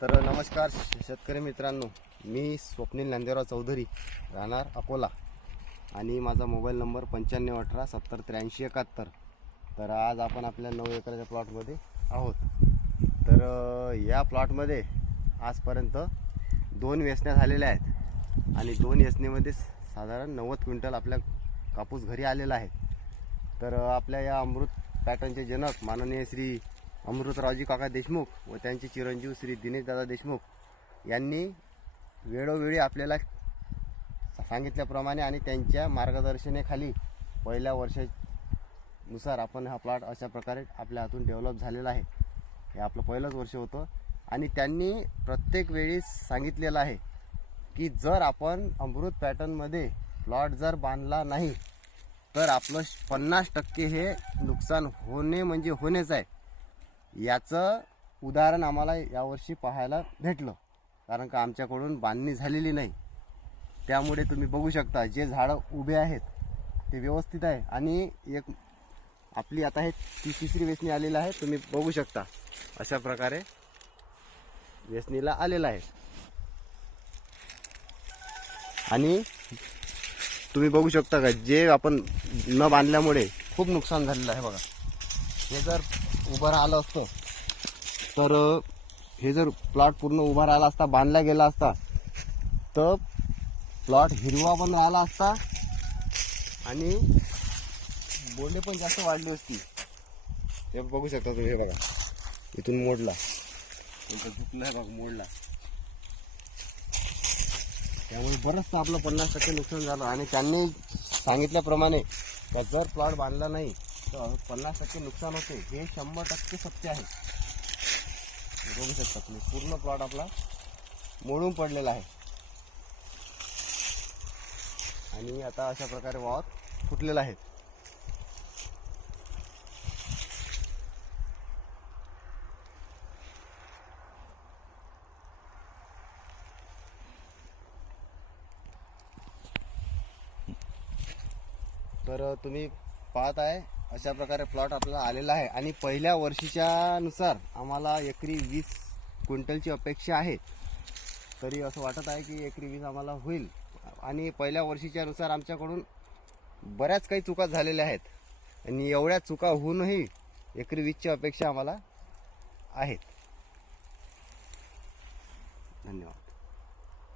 तर नमस्कार शेतकरी मित्रांनो, मी स्वप्नील नंदेराव चौधरी, राहणार अकोला, आणि माझा मोबाईल नंबर 9518708371. तर आज आपण आपल्या 9 एकराच्या प्लॉटमध्ये आहोत. तर या प्लॉटमध्ये आजपर्यंत 2 वेचण्या झालेल्या आहेत आणि 2 वेचणीमध्ये साधारण 90 क्विंटल आपल्या कापूस घरी आलेला आहे. तर आपल्या या अमृत पॅटर्नचे जनक माननीय श्री अमृतरावजी काका देशमुख व त्यांचे चिरंजीव श्री दिनेशदादा देशमुख यांनी वेळोवेळी आपल्याला सांगितल्याप्रमाणे आणि त्यांच्या मार्गदर्शनाखाली पहिल्या वर्षानुसार आपण हा प्लॉट अशा प्रकारे आपल्या हातून डेव्हलप झालेला आहे. हे आपलं पहिलंच वर्ष होतं आणि त्यांनी प्रत्येक वेळी सांगितलेलं आहे की जर आपण अमृत पॅटर्नमध्ये प्लॉट जर बांधला नाही तर आपलं 50% हे नुकसान होणे म्हणजे होणेच आहे. याचं उदाहरण आम्हाला यावर्षी पाहायला भेटलं, कारण का आमच्याकडून बांधणी झालेली नाही. त्यामुळे तुम्ही बघू शकता जे झाडं उभे आहेत ते व्यवस्थित आहे आणि एक आपली आता हे तिसरी वेचणी आलेली आहे. तुम्ही बघू शकता अशा प्रकारे वेचणीला आलेला आहे. आणि तुम्ही बघू शकता का जे आपण न बांधल्यामुळे खूप नुकसान झालेलं आहे. बघा, हे जर उभं राहिलं असतं तर हे जर प्लॉट पूर्ण उभा राहिला असता, बांधला गेला असता, तर प्लॉट हिरवा पण राहिला असता आणि बोंडे पण जास्त वाढली असती. हे बघू शकता तुम्ही. हे बघा, इथून मोडला, झुकलं आहे बघा, मोडला. त्यामुळे बरंचसं आपलं 50% नुकसान झालं. आणि त्यांनी सांगितल्याप्रमाणे का जर प्लॉट बांधला नाही तर 50% नुकसान होते. हे 100% सत्य आहे. बघू शकता तुम्ही, पूर्ण प्लॉट आपला मोडून पडलेला आहे आणि आता अशा प्रकारे वावर फुटलेला आहे. तर तुम्ही पाहत आहे अशा प्रकारे प्लॉट आपल्याला आलेला आहे. आणि पहिल्या वर्षीच्या नुसार आम्हाला एकरी 20 क्विंटलची अपेक्षा आहे. तरी असं वाटत आहे की एकरी 20 आम्हाला होईल. आणि पहिल्या वर्षीच्या नुसार आमच्याकडून बऱ्याच काही चुका झालेल्या आहेत आणि एवढ्या चुका होऊनही एकरी 20ची अपेक्षा आम्हाला आहेत. धन्यवाद.